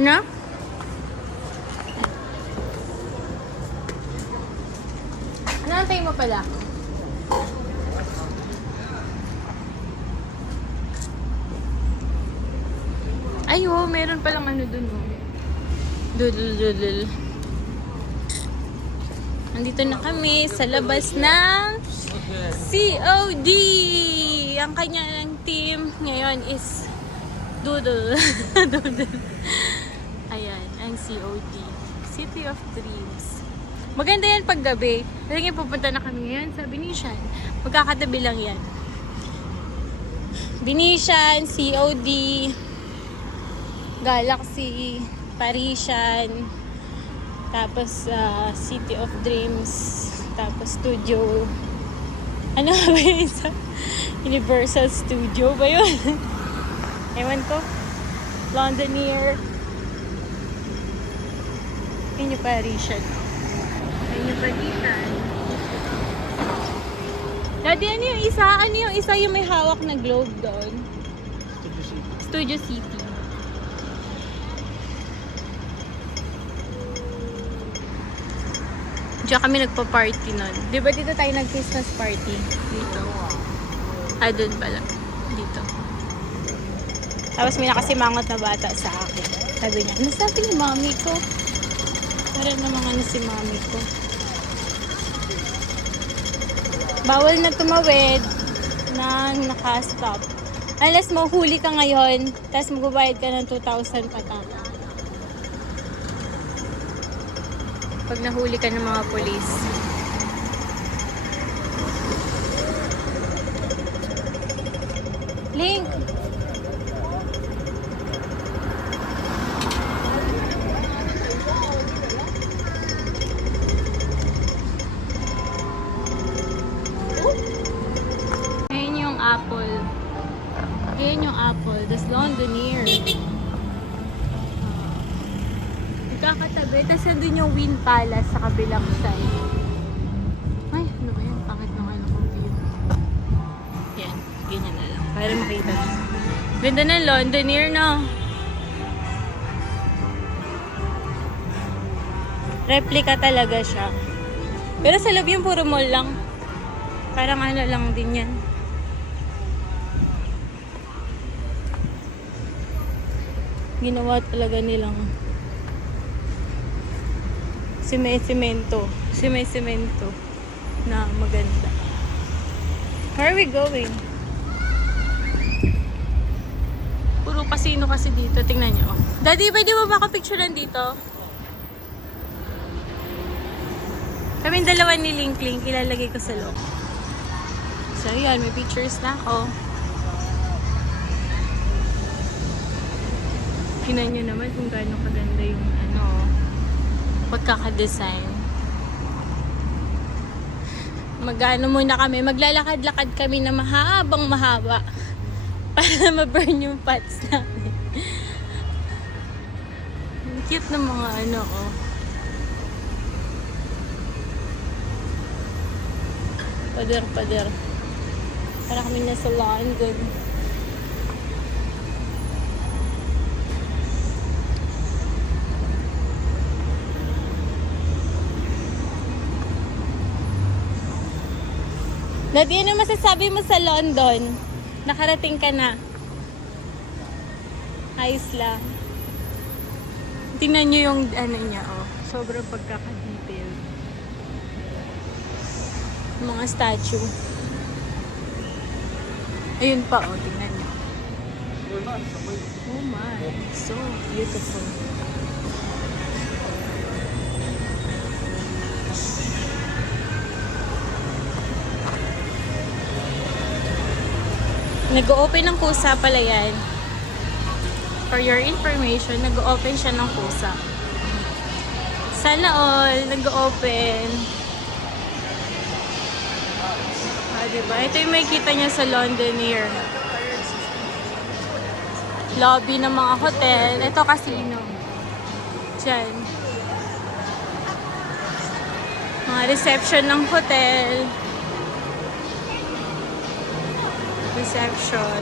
Na? Naantay mo pala ako. Ay, oh, meron palang ano dun, oh. Dudul. Nandito na kami sa labas ng COD. Ang kanyang team ngayon is Doodle. Doodle. Ayan, ang COD. City of Dreams. Maganda yan pag gabi. Kasi pupunta na kami ngayon sa Venetian. Magkakatabi lang yan. Venetian, COD, Galaxy, Parisian, tapos City of Dreams, tapos Studio. Ano ba yun? Universal Studio ba yun? Ewan ko. Londoner. Yun yung Parisian. Ayun yung Parisian. Daddy, ano yung isa? Ano yung isa yung may hawak na globe doon? Studio City. Diyan kami nagpa-party nun. Di ba dito tayo nag-Christmas party? Dito. Doon pala. Dito. Tapos may nakasimangot na bata sa akin. Sabi niya, ano sabi ni mami ko? Para namang ano si mami ko. Bawal na tumawid ng naka-stop. Unless mahuli ka ngayon, tapos magbabayad ka ng 2,000 pataka. Pag nahuli ka ng mga polis. Link! Ayan yung apple. Ayan yung apple. Das Londoner. Kakatabi. Tapos nandun yung Wind Palace sa kabilang side. Ay, ano ba yan? Pangit na kayo ng view. Yan. Ganyan na lang. Para makita na. Ganda ng Londoner, no? Replica talaga siya. Pero sa loob yung puro mall lang. Parang ano lang din yan. Ginawa talaga nilang semento na maganda. Where are we going? Puro casino kasi dito. Tingnan nyo. Daddy, pwede mo makapicturean dito? Kaming dalawa ni Link ilalagay ko sa loob. So, yan. May pictures na ako. Tingnan nyo naman kung gaano kaganda yung pagkakadesign. Mag-ano muna kami, maglalakad-lakad kami na mahabang mahaba para ma-burn yung fats namin. Cute na mga pader. Para kami nasa London. Daddy, ano masasabi mo sa London? Nakarating ka na. Ayos lang. Tingnan nyo yung niya, oh. Sobrang pagkaka-detail. Mga statue. Ayun pa, oh. Tingnan nyo. Oh my. So beautiful. Nag-o-open ng kusa pala yan. For your information, nag-o-open siya ng kusa. Sana all, nag-o-open. Diba? Ito yung makikita niya sa Londoner. Lobby ng mga hotel. Ito casino. Diyan. Mga reception ng hotel. Reception.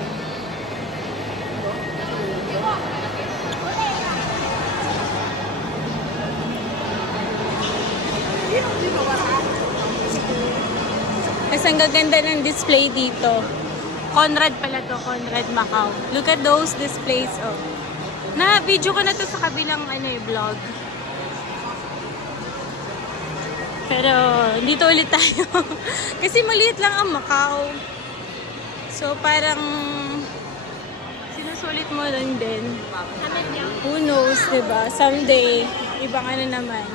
Tapos ang gaganda ng display dito. Conrad pala to, Conrad Macau. Look at those displays, oh. Na-video ko na to sa kabilang vlog. Pero, dito ulit tayo. Kasi maliit lang ang Macau. So, parang sinusulit mo lang din. Who knows, diba? Someday, ibang naman.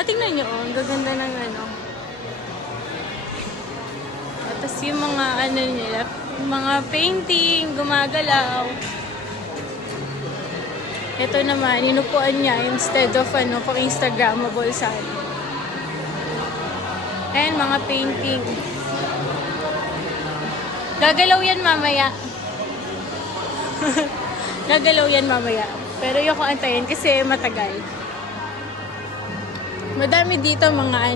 Tingnan nyo, oh. Ang gaganda ng Tapos yung mga nila, mga painting, gumagalaw. Ito naman, inupuan niya instead of kung Instagrammable sana. Ayan, mga painting. Gagalaw yan mamaya. Gagalaw yan mamaya. Pero yung antayin kasi matagal. Madami dito mga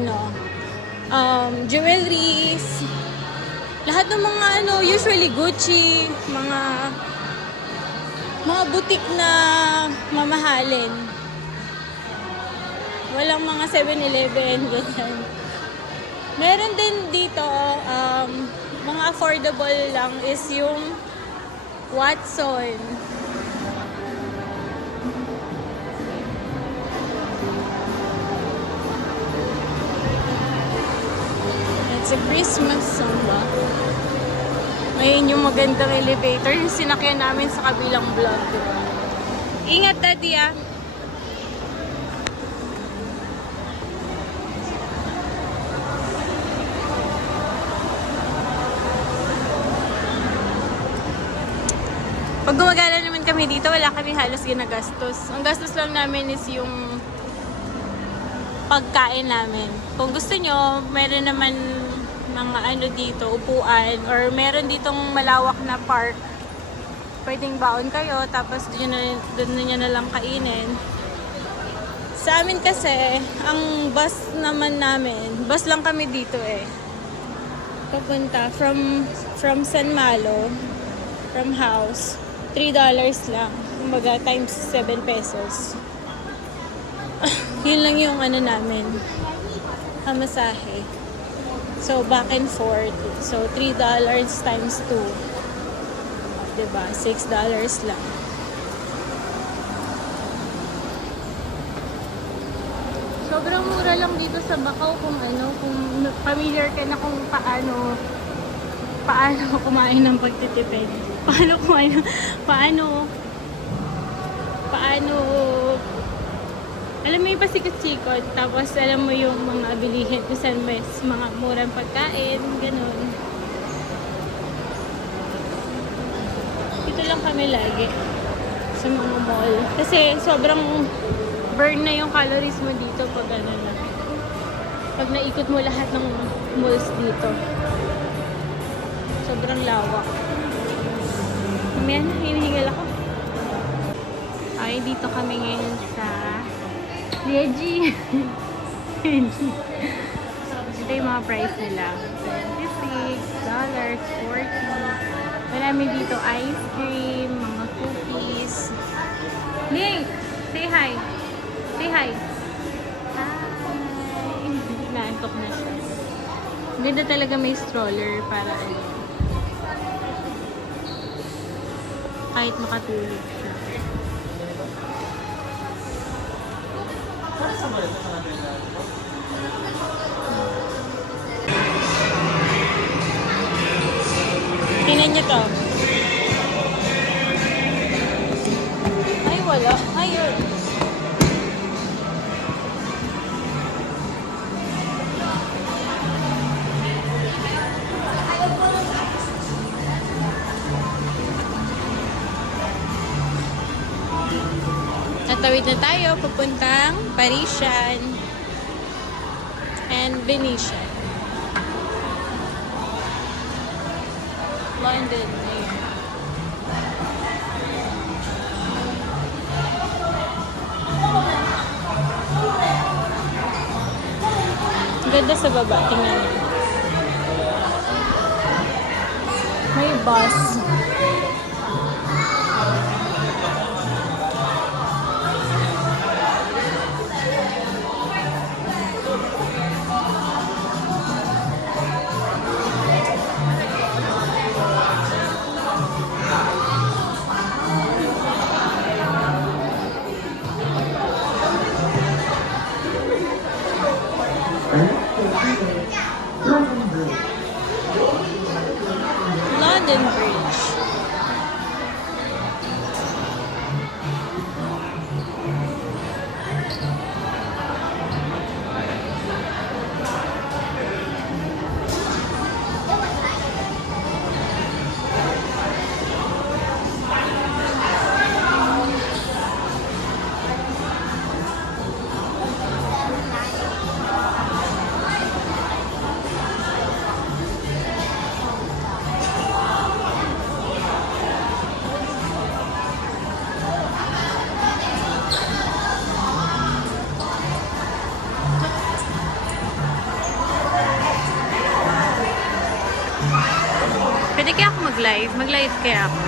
jewelries. Lahat ng mga usually Gucci, mga boutique na mamahalin. Walang mga 7-Eleven, ganyan. Meron din dito, mga affordable lang is yung Watson. It's a Christmas song ba? Ngayon yung magandang elevator yung sinakyan namin sa kabilang vlog, diba? Ingat, Daddy, ah! Pag gumagala naman kami dito, wala kami halos ginagastos. Ang gastos lang namin is yung pagkain namin. Kung gusto nyo, meron naman mga dito, upuan, or meron ditong malawak na park. Pwedeng baon kayo, tapos doon nyo na lang kainin. Sa amin kasi, ang bus naman namin, bus lang kami dito papunta from San Malo, from house, $3 lang. Kumbaga, times 7 pesos. Yun lang yung namin. Hamasahe. So, back and forth. So, $3 times 2. Diba? $6 lang. Sobrang mura lang dito sa Macau kung kung familiar ka na kung paano kumain ng pagtitipid. Paano alam mo yung pasikot-sikot, tapos alam mo yung mga bilihin kung saan mga murang pagkain, ganun. Dito lang kami lagi sa mga mall. Kasi sobrang burn na yung calories mo dito pag pag naikot mo lahat ng malls dito. Sobrang lawak. Mamaya na, hinihingal ako. Ay, dito kami ngayon sa Reggie. Ito yung mga price nila. $26, $40. Marami dito ice cream, mga cookies. Ning! Say hi! Say hi! Hi! Naantok na siya. Ganda talaga may stroller para kahit makatulog siya. Tingnan niyo to. Ay, wala. Ayun. Natawid na tayo papuntang Parisian and Venetian. London. Ayun. Ganda sa baba. Tingnan niyo. May bus. mag-live. Mag-live kaya ako.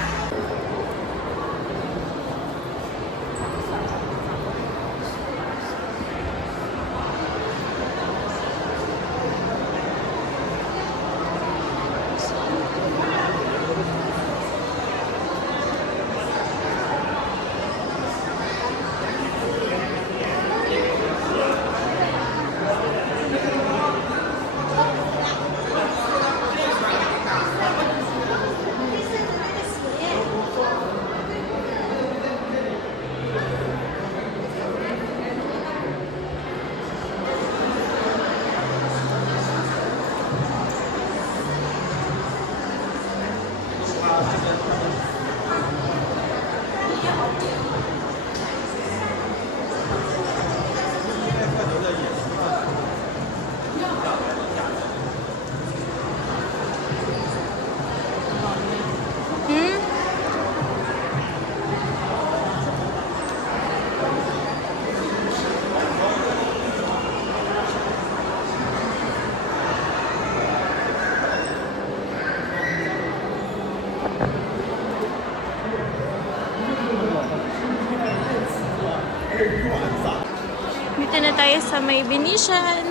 Dito na tayo sa may Venetian.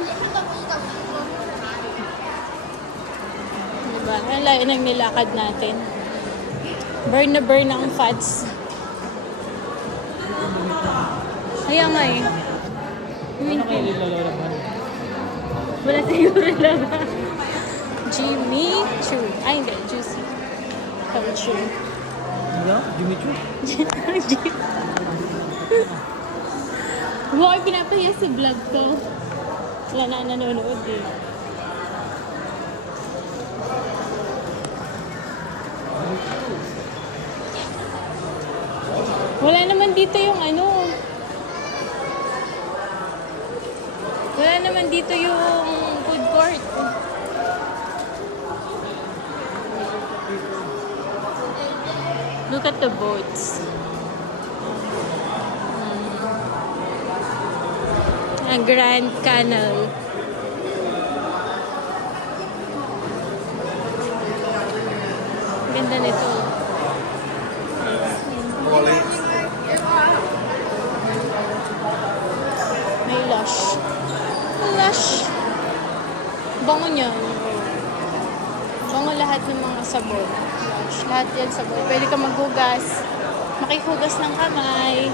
Diba? Ang layo ng nilakad natin. Burn na burn ang fats. Kaya nga eh. Ano kayo nilalaban? Wala siguro lang. Jimmy Choo. Ay, hindi. Juicy. Choo. Ano? Jimmy Choo? Huwag kayo pinapahiya sa vlog ko. Wala na nanonood eh. Wala naman dito yung ano. Wala naman dito yung food court. Look at the boats. Ang Grand Canal. Ganda nito. May Lush. Lush. Bango niya. Bango lahat ng mga sabon. Lush. Lahat yan sabon. Pwede ka maghugas. Makihugas ng kamay.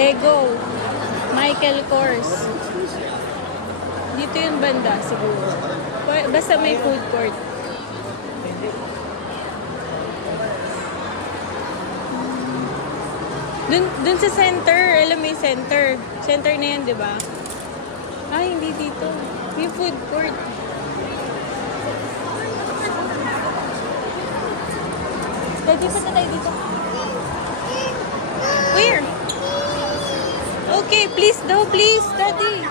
Lego. Michael Kors. Dito yung banda siguro. Basta may food court. Dun sa center. Alam mo yung center. Center na yan, di ba? Ay, hindi dito. May food court. Daddy, pa tayo dito. Where? Okay, please daw, please, Daddy.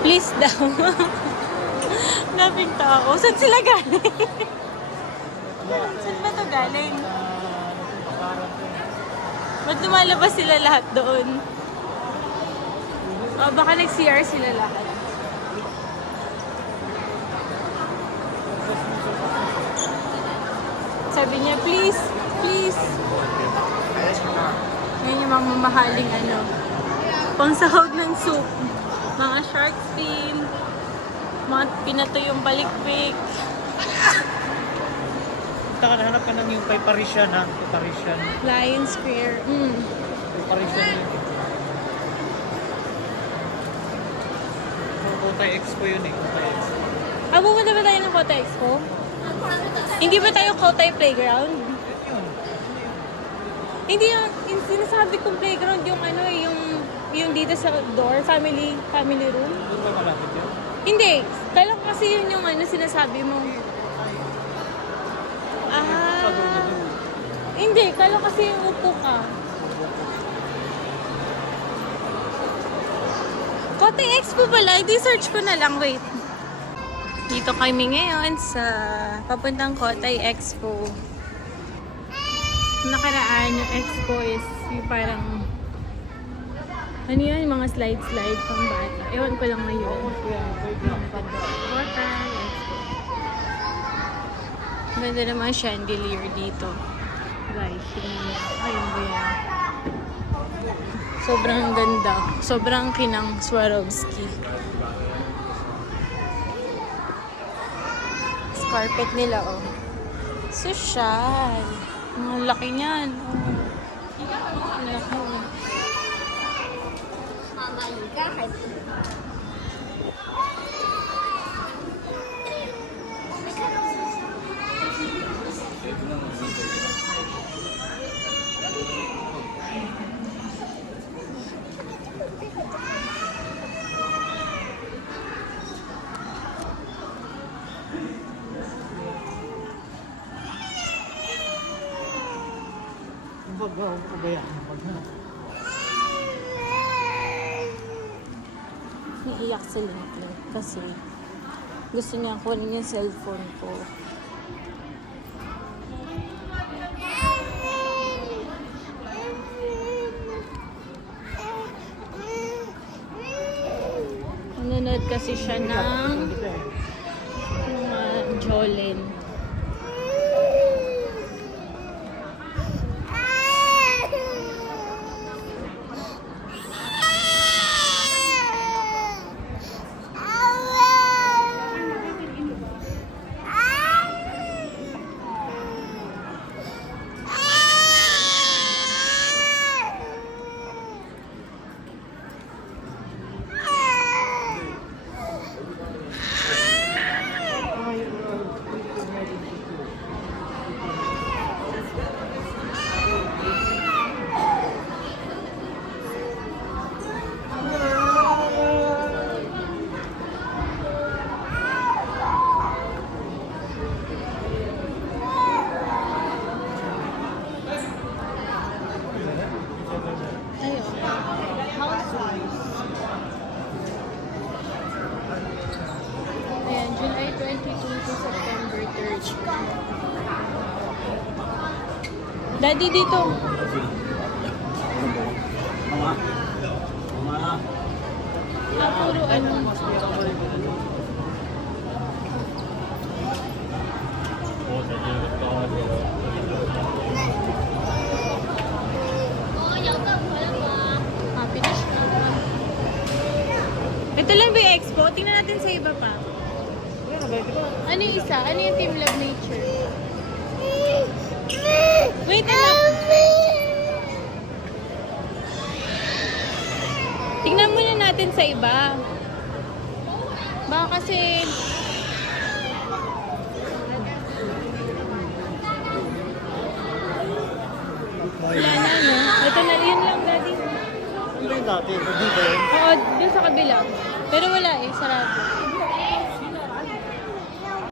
Please daw. Daming tao. Saan sila galing? Saan ba ito galing? Ba't lumalabas sila lahat doon? O, baka nag-CR sila lahat. Sabi niya, please, please. Ngayon yung mamamahaling ano. Pangsahog ng soup. Mga shark fin. Mga pinatuyong balikpik. Hanap ka ng yung kay Parisian ha? Kay Parisian. Lion Square. Kay Parisian yun. Kotay Expo yun eh. Kotay Expo. Pumunta ba tayo ng Kota Expo? Hindi ba tayo Kota Playground? Yun. Hindi yung sinasabi kong playground yung ano yung dito sa door, family room. Doon ba malapit yun? Hindi. Kala ko kasi yun yung ano sinasabi mo. Hindi. Kala kasi yung upo ka. Kote Expo pala. I-search ko na lang. Wait. Dito kami ngayon sa papuntang Kote Expo. Nakaraan yung expo is yung parang ano yun, yung mga slide-slide pang bata. Ewan ko lang ngayon. Kote Expo. Ganda naman chandelier dito. Guys, tingnan mo. Ayun ba yan? Sobrang ganda. Sobrang kinang Swarovski. Carpet nila, oh. Social. Ang laki niyan. Oh. Ang laki. Kumbaga, ubayaan mo pag Naiiyak si Linky kasi gusto niya kunin yung cellphone ko. Nanonood kasi siya ng Jolene. Ayan, July 22 to September 3rd. Daddy, dito. Puro ano. Finish na. Ito lang ba yung expo? Tingnan natin sa iba pa. Ano yung isa? Ano yung Team Love Nature? Wait, anak. Tingnan muna natin sa iba. Baka kasi... Wala na, no? Ito na, yun lang, Daddy. Ano yung dati? Dito yun? Oo, dun sa kabila. Pero wala eh, sarado.